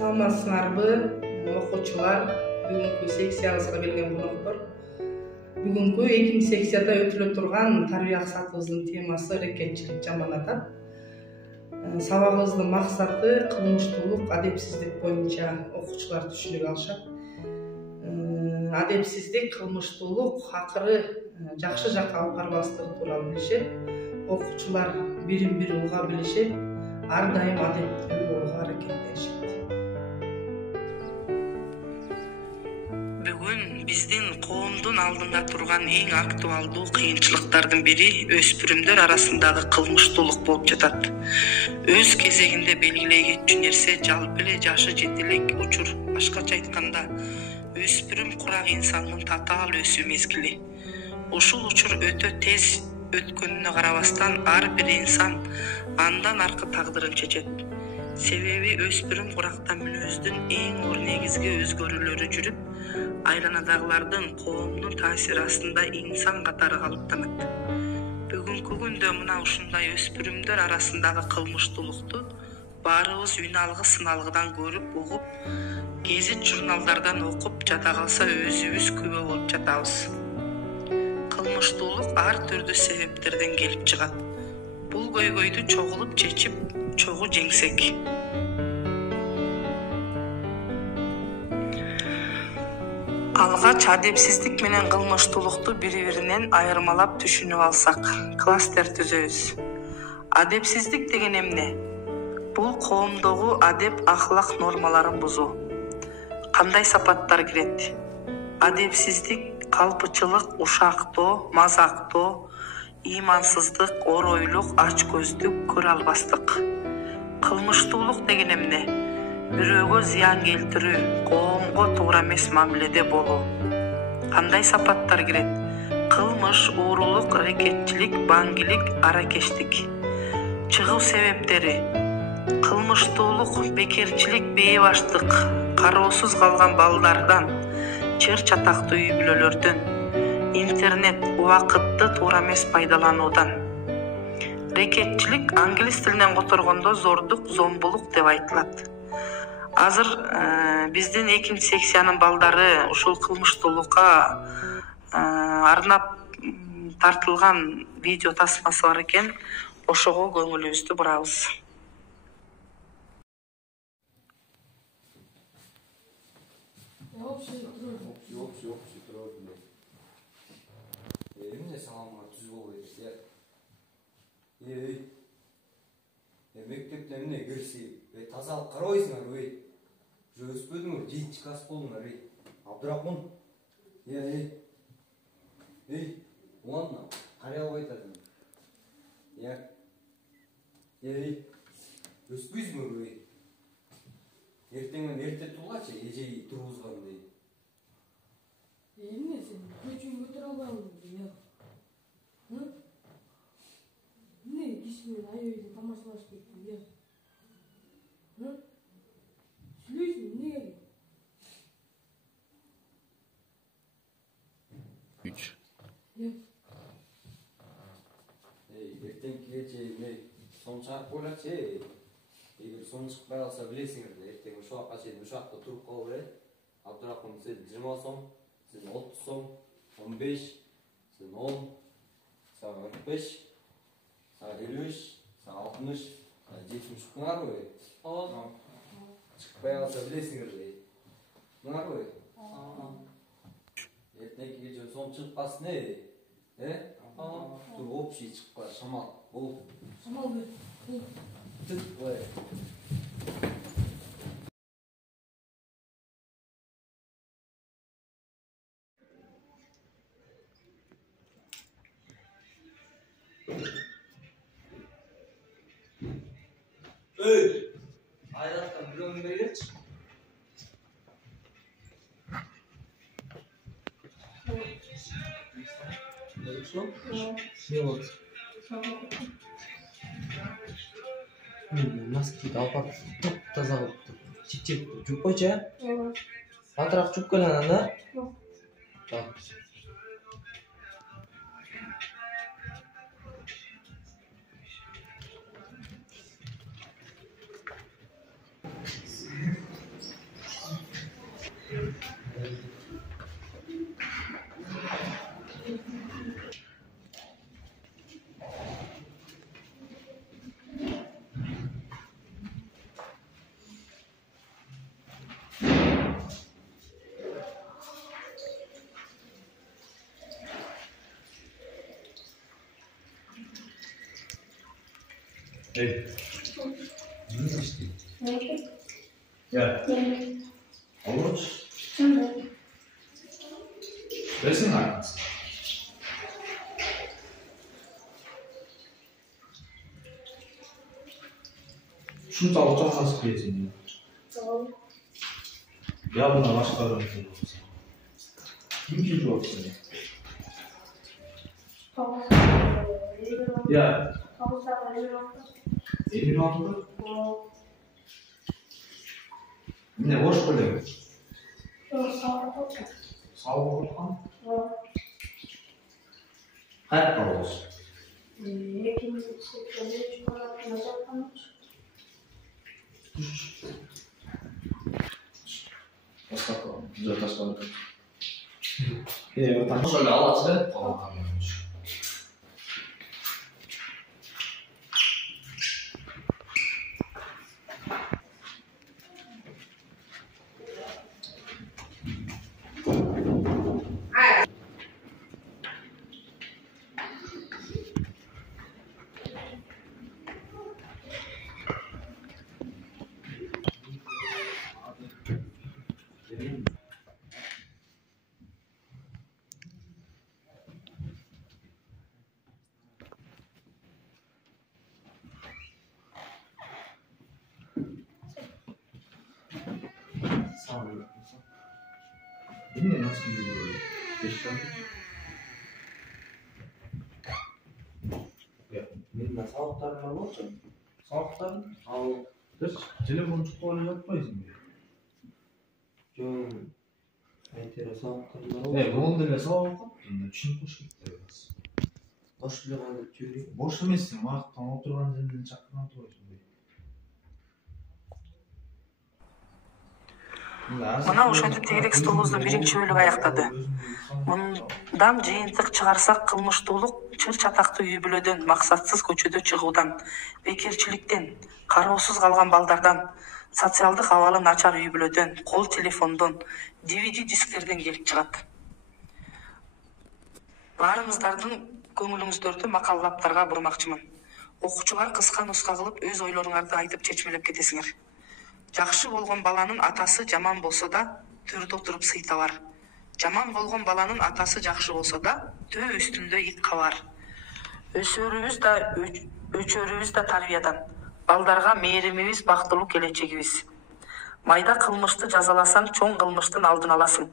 Саламатсыңарбы окуучулар, бүгүнкү секциябызга келген коноктор. Бүгүнкү экинчи секцияда өтүлө турган тарбия сатыбыздын темасы рекетчилик жаман адат. Сабагыбыздын максаты кылмыштуулук, адепсиздик боюнча окуучулар түшүнүк алышат. Адепсиздик, кылмыштуулук акыры жакшы жакка алып барбастыгы тууралуу билишет. Окуучулар бирин бири уга билишет, ар дайым адептүү болууга аракеттенишет. Бүгүн биздин коомдун алдында турган эң актуалдуу кыйынчылыктардын бири өспүрүмдөр арасындагы кылмыштуулук болуп жатат. Өз кезегинде белгилей кетчү нерсе жалпы эле жашы жете элек учур. Башкача айтканда, өспүрүм курак инсандын татаал өсүү мезгили. Ушул учур өтө тез өткөнүнө карабастан ар бир инсан андан аркы тагдырын чечет. Себеби өспүрүм куракта мүнөздүн эң оор негизги өзгөрүүлөрү жүрүп, айланадагылардын, коомдун таасири астында инсан катары калыптанат. Бүгүнкү күндө мына ушундай өспүрүмдөр арасындагы кылмыштуулукту баарыбыз үн алгы сыналгыдан көрүп, угуп, гезит журналдардан окуп, жада калса өзүбүз күбө болуп жатабыз. Кылмыштуулук ар түрдүү себептерден келип чыгат. Бул көйгөйдү чогулуп чечип, чогуу жеңсек. Алгач адепсиздик менен кылмыштуулукту бири-биринен айырмалап түшүнүп алсак, кластер түзөбүз. Адепсиздик деген эмне? Бул коомдогу адеп ахлак нормаларын бузуу. Кандай сапаттар кирет? Адепсиздик калпычылык, ушактоо, мазактоо, ыймансыздык, оройлук, ачкөздүк, көрө албастык. Кылмыштуулук деген эмне? Бирөөгө зыян келтирүү, коомго туура эмес мамиледе болуу. Кандай сапаттар кирет? Кылмыш, уурулук, рекетчилик, баңгилик, аракештик. Чыгуу себептери: кылмыштуулук, бекерчилик, бейбаштык, кароосуз калган балдардан, чыр чатактуу үй бүлөлөрдөн, интернет, убакытты туура эмес пайдалануудан. Рекетчилик англис тилинен которгондо зордук, зомбулук деп айтылат. Азыр биздин экинчи секциянын балдары ушул кылмыштуулукка арнап тартылган видео тасмасы бар экен. Ошого көңүлүбүздү бурабыз. Эмне саламга түз болбой кетти? Мектепте эмне кирсип, тазалык карабайсыңарбы? Уже өспөдүңөр, 7 класс болдуңар. Абдрахман. Ладно, каралбай атасың. Өспөйсүңөрбү? Эртеңен эрте тургачы, эжеyi тургузгандай. Эмне сен көчүн көтөрө албайсыңбы? Эмне киши менен аябай тамашалаш кеттиң? Сүйлөйсүң, эмнеге? 3. Эртеңки кече сон чыгарып койлачы. Эгер сон чыкпай калса билесиңер да, эртең ушакка чейин ушакта туруп калып берет. Абдрахман сен 20 сом, сен 30 сом, 15, сен 10, сага 45, сага 55, сага 60, сага 70 чыккыңарбы? Чыкпай калса билесиңер да. Мынарбы? Эртеңки кече сон чыгып калсын Тур общий чыкпа, шамал. Бул. Шамал бер. Тык былай. Айраттан бирөөңдү бергилчи. Что? Не вот. Носки алып таза кылып чип-чип жууп койчу, Атыраак жууп кел анан да. Hey. Ne işte? Ya. Olur. Versin artık. Şunu da ortak nasıl diyeceksin ya? Tamam. Ya buna başka bir şey olsa. Mümkün yok seni. Tamam. Ya. Tamam. Emir aldı. Ne boş böyle. Sağ ol Orhan. Hayat olsun. Bakalım. Güzel taşlandı. Yine bir şöyle alatı. Tamam. Sağ ol. Yine nasıl gidiyor böyle? Geçten. Ya, Benim sağlıklarım var olacak. sağlıklar. Al. Biz telefon çıkmalı yapmayız mı? Yok. Enteresan sağlıklarım var Ne, olacak. bu onda ne sağlık? Çin boş gitti. Boş bile kaldı tüyü. Boş demesin, vakıttan oturgan zemden çakırgan oturuyorsun. Мына ошентип тегерек столубуздун биринчи бөлүгү аяктады. Мындан жыйынтык чыгарсак, кылмыштуулук чыр чатактуу үй бүлөдөн, максатсыз көчөдө чыгуудан, бекерчиликтен, кароосуз калган балдардан, социалдык абалы начар үй бүлөдөн, кол телефондон, DVD дисктерден келип чыгат. Баарыңыздардын көңүлүңүздөрдү макаллаптарга бурмакчымын. Окуучулар кыска нуска кылып өз ойлоруңарды айтып чечмелеп кетесиңер. Жакшы болгон баланын атасы жаман болсо да, төрдө отуруп сый табар. Жаман болгон баланын атасы жакшы болсо да, төө үстүндө ит кабар. Өчөрүбүз да тарбиядан. Балдарга мээримибиз, бактылуу келечегибиз. Майда кылмышты жазаласаң, чоң кылмыштын алдын аласың.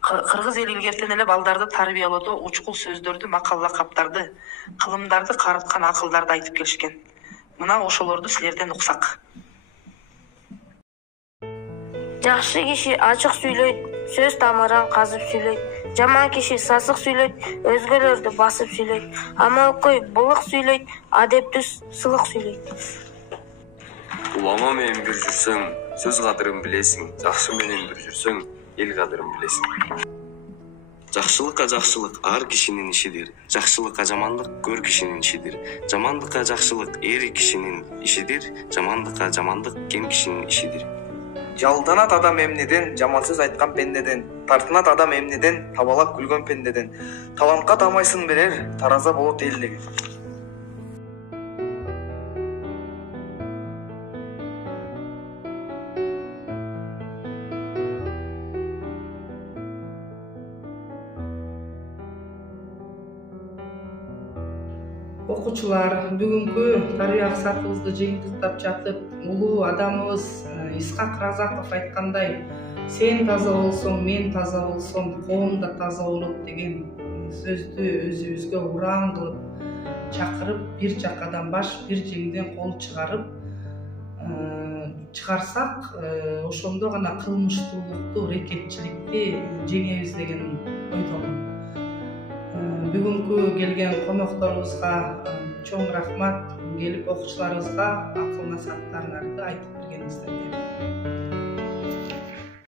Кыргыз эли илгертен эле балдарды тарбиялоодо учкул сөздөрдү, макалла каптарды, кылымдарды карыткан акылдарды айтып келишкен. Мына ошолорду силерден уксак. Жакшы киши ачык сүйлөйт, сөз тамырын казып сүйлөйт. Жаман киши сасык сүйлөйт, өзгөлөрдү басып сүйлөйт. Амалкой былык сүйлөйт, адептүү сылык сүйлөйт. Улама менен бир жүрсөң, сөз кадырын билесиң. Жакшы менен бир жүрсөң, эл кадырын билесиң. Жакшылыкка жакшылык ар кишинин ишидир. Жакшылыкка жамандык көр кишинин ишидир. Жамандыкка жакшылык эр кишинин ишидир. Жамандыкка жамандык кем кишинин ишидир. Жалданат адам эмнеден, жаман сөз айткан пендеден. Тартынат адам эмнеден, табалап күлгөн пендеден. Талантка тамайсын берер, тараза болот элдеги. Окуучулар, бүгүнкү тарбия сатыбызды жыйынтыктап жатып, улуу адамыбыз Исхак Разаков айткандай, сен таза болсоң, мен таза болсом, коом да таза болот деген сөздү өзүбүзгө ураан кылып чакырып, бир жакадан баш, бир жеңден кол чыгарсак, ошондо гана кылмыштуулукту, рекетчиликти жеңебиз деген ойдомун. Бүгүнкү келген конокторубузга чоң рахмат, келип окуучуларыбызга акыл насааттарыңарды айтып бергениңиздерге.